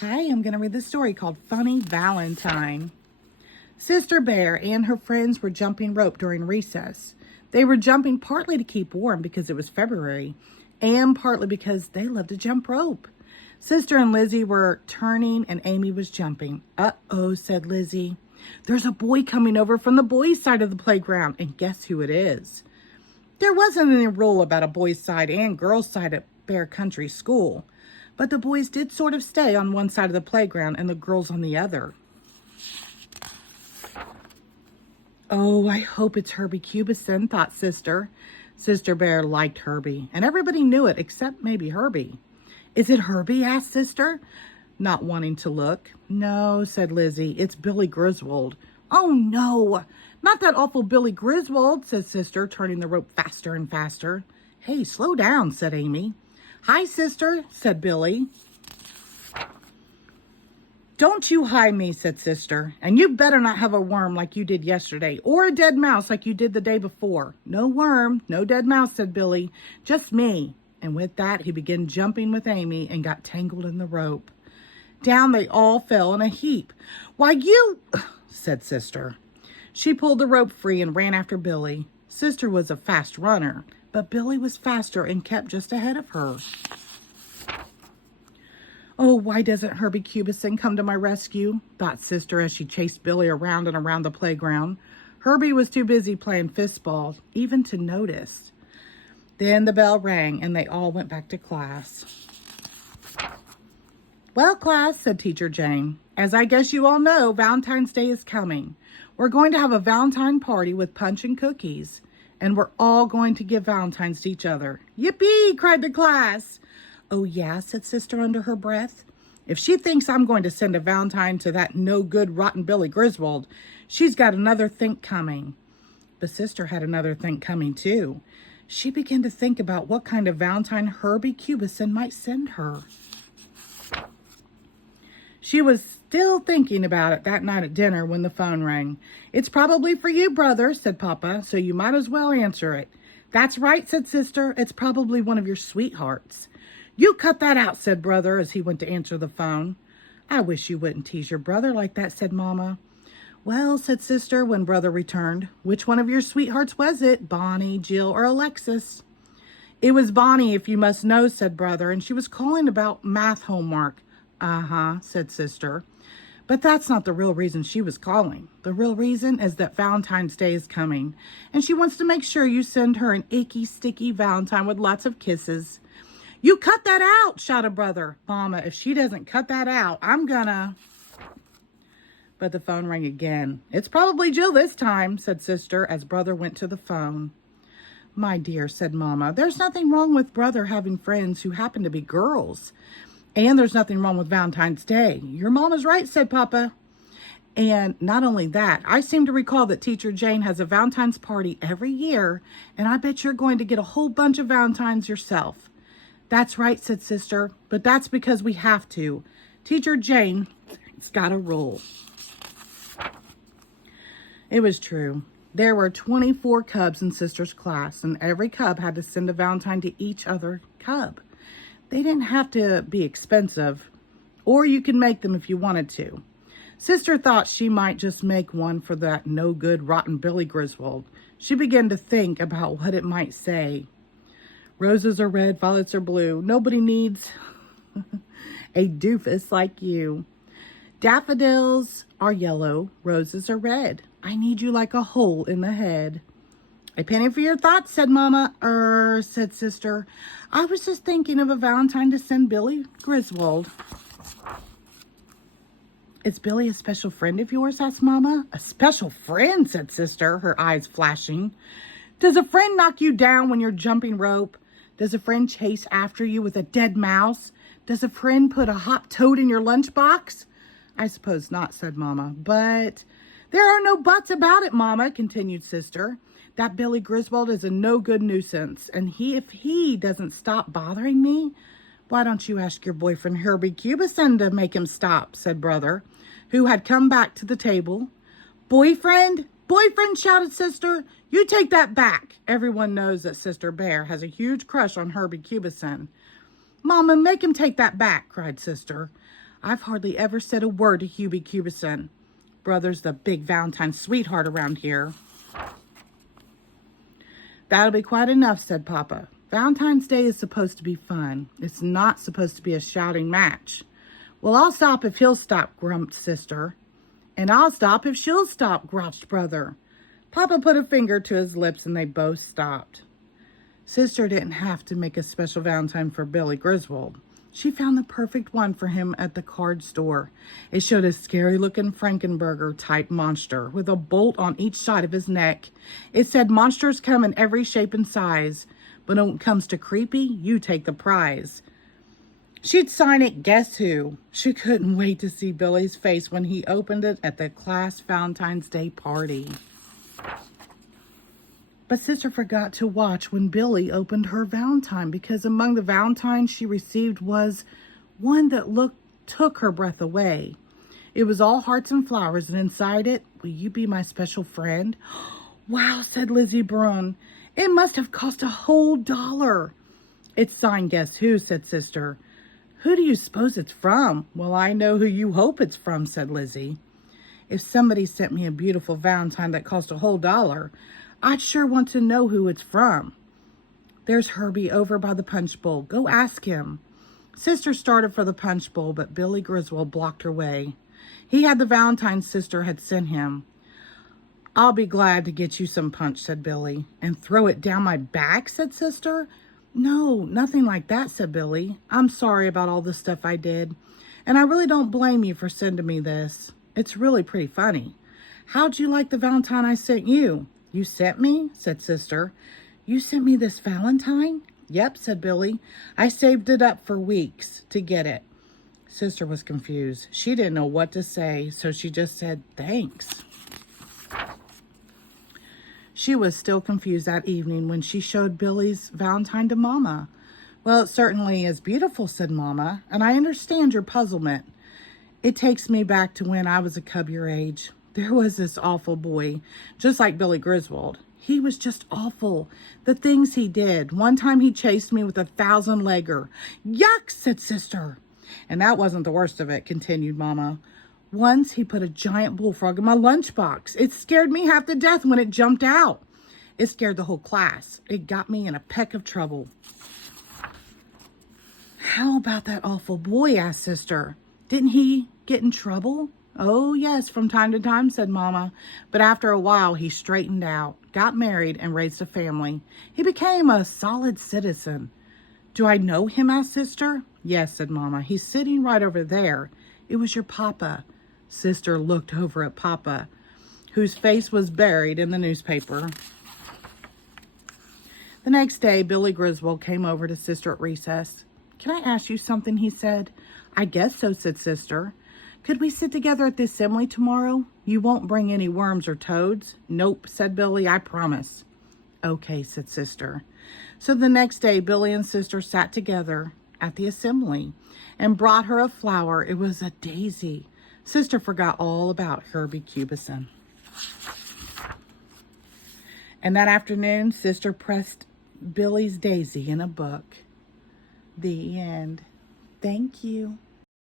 Hi, I'm going to read the story called Funny Valentine. Sister Bear and her friends were jumping rope during recess. They were jumping partly to keep warm because it was February, and partly because they loved to jump rope. Sister and Lizzie were turning and Amy was jumping. Uh-oh, said Lizzie. There's a boy coming over from the boys' side of the playground, and guess who it is? There wasn't any rule about a boys' side and girls' side at Bear Country School, but the boys did sort of stay on one side of the playground and the girls on the other. Oh, I hope it's Herbie Cubison, thought Sister. Sister Bear liked Herbie, and everybody knew it except maybe Herbie. Is it Herbie? Asked Sister, not wanting to look. No, said Lizzie, it's Billy Griswold. Oh, no, not that awful Billy Griswold, said Sister, turning the rope faster and faster. Hey, slow down, said Amy. Hi, Sister, said Billy. Don't you hide me, said Sister, and you better not have a worm like you did yesterday, or a dead mouse like you did the day before. No worm, no dead mouse, said Billy, just me. And with that, he began jumping with Amy and got tangled in the rope. Down they all fell in a heap. Why, you, said Sister. She pulled the rope free and ran after Billy. Sister was a fast runner, but Billy was faster and kept just ahead of her. Oh, why doesn't Herbie Cubison come to my rescue? Thought Sister as she chased Billy around and around the playground. Herbie was too busy playing fistball even to notice. Then the bell rang and they all went back to class. Well, class, said Teacher Jane, as I guess you all know, Valentine's Day is coming. We're going to have a Valentine party with punch and cookies, and we're all going to give Valentines to each other. Yippee, cried the class. Oh, yeah, said Sister under her breath. If she thinks I'm going to send a Valentine to that no-good, rotten Billy Griswold, she's got another think coming. But Sister had another think coming, too. She began to think about what kind of Valentine Herbie Cubison might send her. She was still thinking about it that night at dinner when the phone rang. It's probably for you, brother, said Papa, so you might as well answer it. That's right, said Sister. It's probably one of your sweethearts. You cut that out, said Brother as he went to answer the phone. I wish you wouldn't tease your brother like that, said Mama. Well, said Sister when Brother returned, which one of your sweethearts was it, Bonnie, Jill, or Alexis? It was Bonnie, if you must know, said Brother, and she was calling about math homework. Uh-huh, said Sister. But that's not the real reason she was calling. The real reason is that Valentine's Day is coming, and she wants to make sure you send her an icky, sticky Valentine with lots of kisses. You cut that out, shouted Brother. Mama, if she doesn't cut that out, I'm gonna... But the phone rang again. It's probably Jill this time, said Sister as Brother went to the phone. My dear, said Mama, there's nothing wrong with Brother having friends who happen to be girls. And there's nothing wrong with Valentine's Day. Your mama's right, said Papa. And not only that, I seem to recall that Teacher Jane has a Valentine's party every year, and I bet you're going to get a whole bunch of Valentines yourself. That's right, said Sister, but that's because we have to. Teacher Jane's got a rule. It was true. There were 24 cubs in Sister's class, and every cub had to send a Valentine to each other cub. They didn't have to be expensive, or you could make them if you wanted to. Sister thought she might just make one for that no-good, rotten Billy Griswold. She began to think about what it might say. Roses are red, violets are blue. Nobody needs a doofus like you. Daffodils are yellow, roses are red. I need you like a hole in the head. A penny for your thoughts, said Mama. Said Sister. I was just thinking of a Valentine to send Billy Griswold. Is Billy a special friend of yours? Asked Mama. A special friend, said Sister, her eyes flashing. Does a friend knock you down when you're jumping rope? Does a friend chase after you with a dead mouse? Does a friend put a hot toad in your lunchbox? I suppose not, said Mama. But there are no buts about it, Mama, continued Sister. That Billy Griswold is a no-good nuisance, and if he doesn't stop bothering me, why don't you ask your boyfriend Herbie Cubison to make him stop, said Brother, who had come back to the table. Boyfriend? Boyfriend, shouted Sister. You take that back. Everyone knows that Sister Bear has a huge crush on Herbie Cubison. Mama, make him take that back, cried Sister. I've hardly ever said a word to Hubie Cubison. Brother's the big Valentine sweetheart around here. That'll be quite enough, said Papa. Valentine's Day is supposed to be fun. It's not supposed to be a shouting match. Well, I'll stop if he'll stop, grumped Sister. And I'll stop if she'll stop, grouched Brother. Papa put a finger to his lips and they both stopped. Sister didn't have to make a special Valentine for Billy Griswold. She found the perfect one for him at the card store. It showed a scary-looking Frankenberger-type monster with a bolt on each side of his neck. It said, "Monsters come in every shape and size, but when it comes to creepy, you take the prize." She'd sign it, guess who? She couldn't wait to see Billy's face when he opened it at the class Valentine's Day party. But Sister forgot to watch when Billy opened her Valentine, because among the Valentines she received was one that took her breath away. It was all hearts and flowers, and inside it, "Will you be my special friend?" "Wow," said Lizzie Brun. "It must have cost a whole $1." "It's signed Guess Who," said Sister. "Who do you suppose it's from?" "Well, I know who you hope it's from," said Lizzie. "If somebody sent me a beautiful Valentine that cost a whole $1, I'd sure want to know who it's from." "There's Herbie over by the punch bowl. Go ask him." Sister started for the punch bowl, but Billy Griswold blocked her way. He had the Valentine Sister had sent him. "I'll be glad to get you some punch," said Billy. "And throw it down my back?" said Sister. "No, nothing like that," said Billy. "I'm sorry about all the stuff I did. And I really don't blame you for sending me this. It's really pretty funny. How'd you like the Valentine I sent you?" "You sent me?" said Sister. "You sent me this Valentine?" "Yep," said Billy. "I saved it up for weeks to get it." Sister was confused. She didn't know what to say, so she just said, "Thanks." She was still confused that evening when she showed Billy's Valentine to Mama. "Well, it certainly is beautiful," said Mama, "and I understand your puzzlement. It takes me back to when I was a cub your age. There was this awful boy, just like Billy Griswold. He was just awful. The things he did. One time he chased me with a 1,000-legger. "Yuck," said Sister. "And that wasn't the worst of it," continued Mama. "Once he put a giant bullfrog in my lunchbox. It scared me half to death when it jumped out. It scared the whole class. It got me in a peck of trouble." "How about that awful boy?" asked Sister. "Didn't he get in trouble?" "Oh, yes, from time to time," said Mama. "But after a while, he straightened out, got married, and raised a family. He became a solid citizen." "Do I know him?" asked Sister. "Yes," said Mama. "He's sitting right over there. It was your Papa." Sister looked over at Papa, whose face was buried in the newspaper. The next day, Billy Griswold came over to Sister at recess. "Can I ask you something?" he said. "I guess so," said Sister. "Could we sit together at the assembly tomorrow? You won't bring any worms or toads?" "Nope," said Billy. "I promise." "Okay," said Sister. So the next day, Billy and Sister sat together at the assembly and brought her a flower. It was a daisy. Sister forgot all about Herbie Cubison. And that afternoon, Sister pressed Billy's daisy in a book. The end. Thank you.